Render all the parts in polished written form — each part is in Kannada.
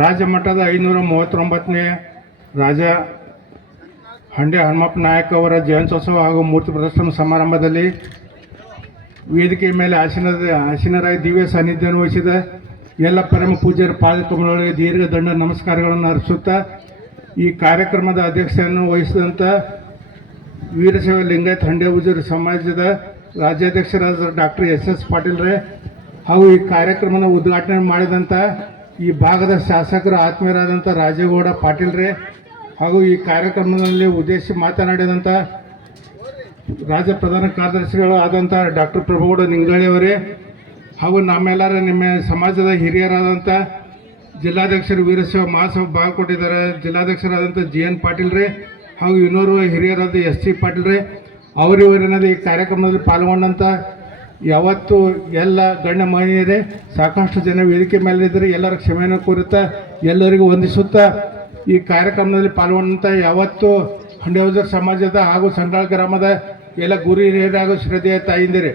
ರಾಜ್ಯ ಮಟ್ಟದ 539ನೇ ರಾಜ ಹಂಡೆ ಹನುಮಪ್ಪ ನಾಯಕ್ ಅವರ ಜಯಂತ್ಯೋತ್ಸವ ಹಾಗೂ ಮೂರ್ತಿ ಪ್ರದರ್ಶನ ಸಮಾರಂಭದಲ್ಲಿ ವೇದಿಕೆ ಮೇಲೆ ಆಸೀನರಾಗಿ ದಿವ್ಯ ಸಾನ್ನಿಧ್ಯವನ್ನು ವಹಿಸಿದ ಎಲ್ಲ ಪರಮ ಪೂಜ್ಯರ ಪಾದಕಮಲಗಳಿಗೆ ದೀರ್ಘ ದಂಡ ನಮಸ್ಕಾರಗಳನ್ನು ಅರ್ಪಿಸುತ್ತಾ ಈ ಕಾರ್ಯಕ್ರಮದ ಅಧ್ಯಕ್ಷತೆಯನ್ನು ವಹಿಸಿದಂಥ ವೀರಶೈವ ಲಿಂಗಾಯತ ಹಂಡೆ ಉಜಿರೆ ಸಮಾಜದ ರಾಜ್ಯಾಧ್ಯಕ್ಷರಾದ ಡಾಕ್ಟರ್ SS ಪಾಟೀಲ್ರೇ ಹಾಗೂ ಈ ಕಾರ್ಯಕ್ರಮದ ಉದ್ಘಾಟನೆ ಮಾಡಿದಂಥ ಈ ಭಾಗದ ಶಾಸಕರು ಆತ್ಮೀಯರಾದಂಥ ರಾಜೇಗೌಡ ಪಾಟೀಲ್ರೇ ಹಾಗೂ ಈ ಕಾರ್ಯಕ್ರಮದಲ್ಲಿ ಉದ್ದೇಶಿಸಿ ಮಾತನಾಡಿದಂಥ ರಾಜ್ಯ ಪ್ರಧಾನ ಕಾರ್ಯದರ್ಶಿಗಳು ಆದಂಥ ಡಾಕ್ಟರ್ ಪ್ರಭುಗೌಡ ನಿಂಗಳಿಯವರೇ ಹಾಗೂ ನಮ್ಮೆಲ್ಲರ ನಿಮ್ಮ ಸಮಾಜದ ಹಿರಿಯರಾದಂಥ ಜಿಲ್ಲಾಧ್ಯಕ್ಷರು ವೀರಶೈವ ಮಹಾಸಭಾ ಬಾಗಲಕೋಟೆದರ ಜಿಲ್ಲಾಧ್ಯಕ್ಷರಾದಂಥ GN ಪಾಟೀಲ್ರೇ ಹಾಗೂ ಇನ್ನೋರ್ವ ಹಿರಿಯರಾದ SC ಪಾಟೀಲ್ರೇ ಅವರಿವರೇನಾದ ಈ ಕಾರ್ಯಕ್ರಮದಲ್ಲಿ ಪಾಲ್ಗೊಂಡಂಥ ಯಾವತ್ತು ಎಲ್ಲ ಗಣ್ಯ ಮಹಿಳೆಯರೇ ಸಾಕಷ್ಟು ಜನ ವೇದಿಕೆ ಮೇಲಿದ್ದರೆ ಎಲ್ಲರ ಕ್ಷಮೆಯನ್ನು ಕೋರುತ್ತಾ ಎಲ್ಲರಿಗೂ ವಂದಿಸುತ್ತಾ ಈ ಕಾರ್ಯಕ್ರಮದಲ್ಲಿ ಪಾಲ್ಗೊಂಡಂಥ ಯಾವತ್ತು ಹಂಡೆಹುಜೂರು ಸಮಾಜದ ಹಾಗೂ ಸಂಡಾಳ ಗ್ರಾಮದ ಎಲ್ಲ ಗುರು ಹಿರಿಯರು ಹಾಗೂ ಶ್ರದ್ಧೆಯ ತಾಯಿಂದಿರಿ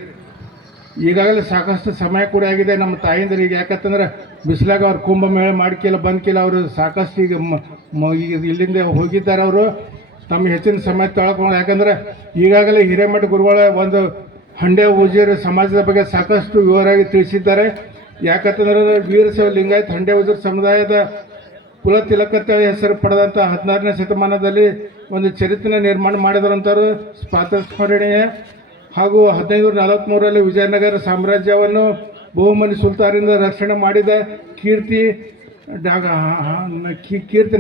ಈಗಾಗಲೇ ಸಾಕಷ್ಟು ಸಮಯ ಕೂಡ ಆಗಿದೆ ನಮ್ಮ ತಾಯಿಂದರಿಗೆ ಯಾಕಂತಂದ್ರೆ ಬಿಸಿಲಾಗ ಅವ್ರು ಕುಂಭಮೇಳ ಮಾಡ್ಕಿಲ್ಲ ಬಂದ್ಕಿಲ್ಲ ಅವರು ಸಾಕಷ್ಟು ಈಗ ಇಲ್ಲಿಂದ ಹೋಗಿದ್ದಾರೆ ಅವರು ತಮ್ಮ ಹೆಚ್ಚಿನ ಸಮಯ ತೊಳ್ಕೊಂಡು ಯಾಕಂದ್ರೆ ಈಗಾಗಲೇ ಹಿರೇಮಠ ಗುರುಗಳ ಒಂದು ಹಂಡೆ ಉಜಿರೆ ಸಮಾಜದ ಬಗ್ಗೆ ಸಾಕಷ್ಟು ವಿವರವಾಗಿ ತಿಳಿಸಿದ್ದಾರೆ ಯಾಕಂತಂದ್ರೆ ವೀರಶೈವ ಲಿಂಗಾಯತ ಹಂಡೆ ಉಜಿರೆ ಸಮುದಾಯದ ಕುಲ ತಿಲಕತ್ತ ಹೆಸರು ಪಡೆದಂಥ 16ನೇ ಶತಮಾನದಲ್ಲಿ ಒಂದು ಚರಿತ್ರೆ ನಿರ್ಮಾಣ ಮಾಡಿದರಂಥವ್ರು ಸ್ವಾತಂತ್ರ್ಯ ಹಾಗೂ 1543ರಲ್ಲಿ ವಿಜಯನಗರ ಸಾಮ್ರಾಜ್ಯವನ್ನು ಬಹುಮನಿ ಸುಲ್ತಾನರಿಂದ ರಕ್ಷಣೆ ಮಾಡಿದ ಕೀರ್ತಿ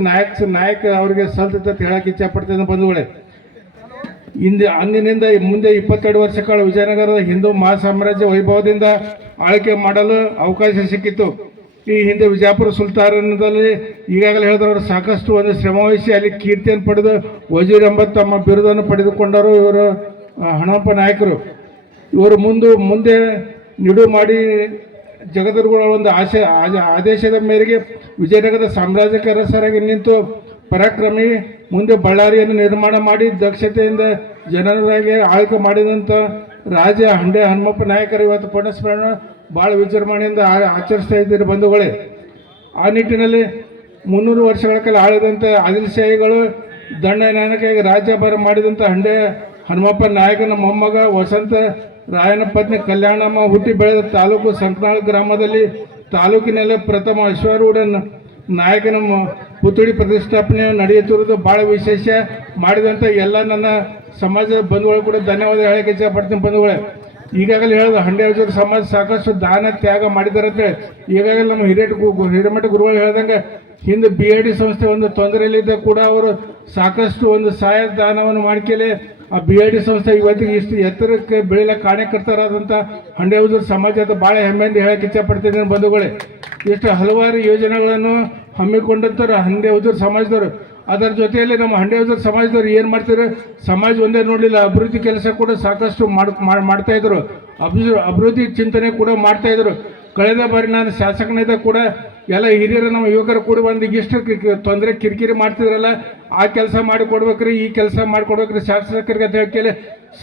ನಾಯಕ್ ಅವರಿಗೆ ಸಲ್ತಂತ ಹೇಳಕ್ಕೆ ಇಚ್ಛಪಡ್ತೇನೆ ಬಂಧುಗಳೇ. ಅಂದಿನಿಂದ ಮುಂದೆ 22 ವರ್ಷ ಕಾಲ ವಿಜಯನಗರದ ಹಿಂದೂ ಮಹಾಸಾಮ್ರಾಜ್ಯ ವೈಭವದಿಂದ ಆಳ್ಕೆ ಮಾಡಲು ಅವಕಾಶ ಸಿಕ್ಕಿತ್ತು. ಈ ಹಿಂದೆ ವಿಜಯಪುರ ಸುಲ್ತಾನದಲ್ಲಿ ಈಗಾಗಲೇ ಹೇಳಿದವರು ಸಾಕಷ್ಟು ಒಂದು ಶ್ರಮವಹಿಸಿ ಅಲ್ಲಿ ಕೀರ್ತಿಯನ್ನು ಪಡೆದು ವಜೀರ್ ಎಂಬ ತಮ್ಮ ಬಿರುದನ್ನು ಪಡೆದುಕೊಂಡರು ಇವರು ಹನುಮಪ್ಪ ನಾಯಕರು. ಇವರು ಮುಂದೆ ನಿಡು ಮಾಡಿ ಜಗದ್ಗುರುಗಳ ಒಂದು ಆದೇಶದ ಮೇರೆಗೆ ವಿಜಯನಗರದ ಸಾಮ್ರಾಜ್ಯಕ್ಕೆ ಅರಸರಾಗಿ ನಿಂತು ಪರಾಕ್ರಮಿ ಮುಂದೆ ಬಳ್ಳಾರಿಯನ್ನು ನಿರ್ಮಾಣ ಮಾಡಿ ದಕ್ಷತೆಯಿಂದ ಜನರಾಗಿ ಆಳ್ಕೆ ಮಾಡಿದಂಥ ರಾಜ ಹಂಡೆ ಹನುಮಪ್ಪ ನಾಯಕರು ಇವತ್ತು ಪುಣ್ಯಸ್ಮರಣೆ ಭಾಳ ವಿಜೃಂಭಣೆಯಿಂದ ಆಚರಿಸ್ತಾ ಇದ್ದೀರಿ ಬಂಧುಗಳೇ. ಆ ನಿಟ್ಟಿನಲ್ಲಿ 300 ವರ್ಷಗಳ ಕಾಲ ಆಳಿದಂಥ ಆದಿಲ್ಶಾಹಿಗಳು ದಂಡನಾಯಕರಾಗಿ ರಾಜ್ಯಭಾರ ಮಾಡಿದಂಥ ಹಂಡೆ ಹನುಮಪ್ಪ ನಾಯಕನ ಮೊಮ್ಮಗ ವಸಂತ ರಾಯನ ಪತ್ನಿ ಕಲ್ಯಾಣಮ್ಮ ಹುಟ್ಟಿ ಬೆಳೆದ ತಾಲೂಕು ಸಂಕನಾಳ ಗ್ರಾಮದಲ್ಲಿ ತಾಲೂಕಿನಲ್ಲಿ ಪ್ರಥಮ ಅಶ್ವಾರೂಢ ನಾಯಕನ ಪುತ್ಥಳಿ ಪ್ರತಿಷ್ಠಾಪನೆ ನಡೆಯುತ್ತಿರುವುದು ಭಾಳ ವಿಶೇಷ. ಮಾಡಿದಂಥ ಎಲ್ಲ ನನ್ನ ಸಮಾಜದ ಬಂಧುಗಳು ಕೂಡ ಧನ್ಯವಾದ ಹೇಳಕ್ಕೆ ಇಚ್ಛಪಡ್ತೀನಿ ಬಂಧುಗಳೇ. ಈಗಾಗಲೇ ಹೇಳಿದ ಹಂಡೆಹುಜೂರು ಸಮಾಜ ಸಾಕಷ್ಟು ದಾನ ತ್ಯಾಗ ಮಾಡಿದ್ದಾರೆ ಅಂತೇಳಿ ಈಗಾಗಲೇ ನಮ್ಮ ಹಿರೇಮಠ ಗುರುಗಳು ಹೇಳ್ದಂಗೆ ಹಿಂದೆ BID ಸಂಸ್ಥೆ ಒಂದು ತೊಂದರೆಯಲ್ಲಿದ್ದ ಕೂಡ ಅವರು ಸಾಕಷ್ಟು ಒಂದು ಸಹಾಯ ದಾನವನ್ನು ಮಾಡ್ಕೇಳಿ ಆ BID ಸಂಸ್ಥೆ ಇವತ್ತಿಗೆ ಇಷ್ಟು ಎತ್ತರಕ್ಕೆ ಬೆಳೆಯಲಿಕ್ಕೆ ಕಾರಣಕರ್ತರಾದಂಥ ಹಂಡೆಹುಜೂರು ಸಮಾಜದ ಭಾಳ ಹೆಮ್ಮೆಯಿಂದ ಹೇಳಕ್ಕೆ ಇಚ್ಛಪಡ್ತಿದ್ದೀನಿ ಬಂಧುಗಳೇ. ಇಷ್ಟು ಹಲವಾರು ಯೋಜನೆಗಳನ್ನು ಹಮ್ಮಿಕೊಂಡಂಥವ್ರು ಹಂಡೆಹುಜೂರು ಸಮಾಜದವರು. ಅದರ ಜೊತೆಯಲ್ಲಿ ನಮ್ಮ ಹಂಡೆಹುಜೂರು ಸಮಾಜದವ್ರು ಏನು ಮಾಡ್ತಾರೆ, ಸಮಾಜ ಒಂದೇ ನೋಡಲಿಲ್ಲ, ಅಭಿವೃದ್ಧಿ ಕೆಲಸ ಕೂಡ ಸಾಕಷ್ಟು ಮಾಡ್ತಾಯಿದ್ರು, ಅಭಿವೃದ್ಧಿ ಚಿಂತನೆ ಕೂಡ ಮಾಡ್ತಾಯಿದ್ರು. ಕಳೆದ ಬಾರಿ ನಾನು ಶಾಸಕನಿದ್ದ ಕೂಡ ಎಲ್ಲ ಹಿರಿಯರು ನಮ್ಮ ಯುವಕರು ಕೂಡ ಒಂದು ಇಷ್ಟು ತೊಂದರೆ ಕಿರಿಕಿರಿ ಮಾಡ್ತಿದ್ರಲ್ಲ, ಆ ಕೆಲಸ ಮಾಡಿಕೊಡ್ಬೇಕ್ರಿ, ಈ ಕೆಲಸ ಮಾಡಿಕೊಡ್ಬೇಕ್ರಿ ಶಾಸಕರಿಗೆ ಅಂತ ಹೇಳಿ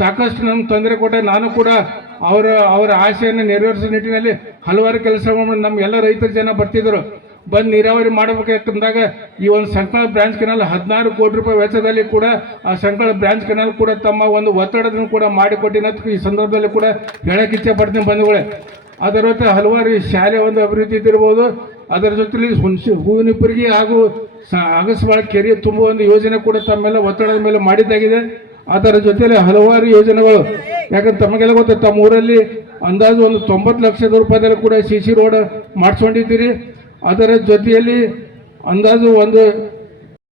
ಸಾಕಷ್ಟು ನಮ್ಗೆ ತೊಂದರೆ ಕೊಟ್ಟ. ನಾನು ಕೂಡ ಅವರ ಆಸೆಯನ್ನು ನೆರವೇರಿಸೋ ನಿಟ್ಟಿನಲ್ಲಿ ಹಲವಾರು ಕೆಲಸಗಳು ನಮಗೆಲ್ಲ ರೈತರ ಜನ ಬರ್ತಿದ್ದರು. ಬಂದು ನೀರಾವರಿ ಮಾಡಬೇಕಂದಾಗ ಈ ಒಂದು ಸಂಕಳ ಬ್ರಾಂಚ್ ಕೆನಾಲ್ 16 ಕೋಟಿ ರೂಪಾಯಿ ವೆಚ್ಚದಲ್ಲಿ ಕೂಡ ಆ ಸಂಕಳ ಬ್ರಾಂಚ್ ಕೆನಾಲ್ ಕೂಡ ತಮ್ಮ ಒಂದು ಒತ್ತಡವನ್ನು ಕೂಡ ಮಾಡಿಕೊಟ್ಟಿನ ಈ ಸಂದರ್ಭದಲ್ಲಿ ಕೂಡ ಹೇಳಕ್ಕೆ ಇಚ್ಛೆ ಪಡ್ತೀನಿ ಬಂಧುಗಳೇ. ಅದರ ಜೊತೆ ಹಲವಾರು ಶಾಲೆ ಒಂದು ಅಭಿವೃದ್ಧಿ ಇದ್ದಿರ್ಬೋದು, ಅದರ ಜೊತೆಲಿ ಹೂವಿನಿಪ್ಪರಿಗೆ ಹಾಗೂ ಅಗಸಬಾಳ ಕೆರೆ ತುಂಬುವ ಒಂದು ಯೋಜನೆ ಕೂಡ ತಮ್ಮೆಲ್ಲ ಒತ್ತಡದ ಮೇಲೆ ಮಾಡಿದ್ದಾಗಿದೆ. ಅದರ ಜೊತೆಲಿ ಹಲವಾರು ಯೋಜನೆಗಳು, ಯಾಕಂದ್ರೆ ತಮಗೆಲ್ಲ ಗೊತ್ತು, ತಮ್ಮ ಊರಲ್ಲಿ ಅಂದಾಜು ಒಂದು 90 ಲಕ್ಷದ ರೂಪಾಯಿದಲ್ಲಿ ಕೂಡ CC ರೋಡ್ ಮಾಡಿಸ್ಕೊಂಡಿದ್ದೀರಿ. ಅದರ ಜೊತೆಯಲ್ಲಿ ಅಂದಾಜು ಒಂದು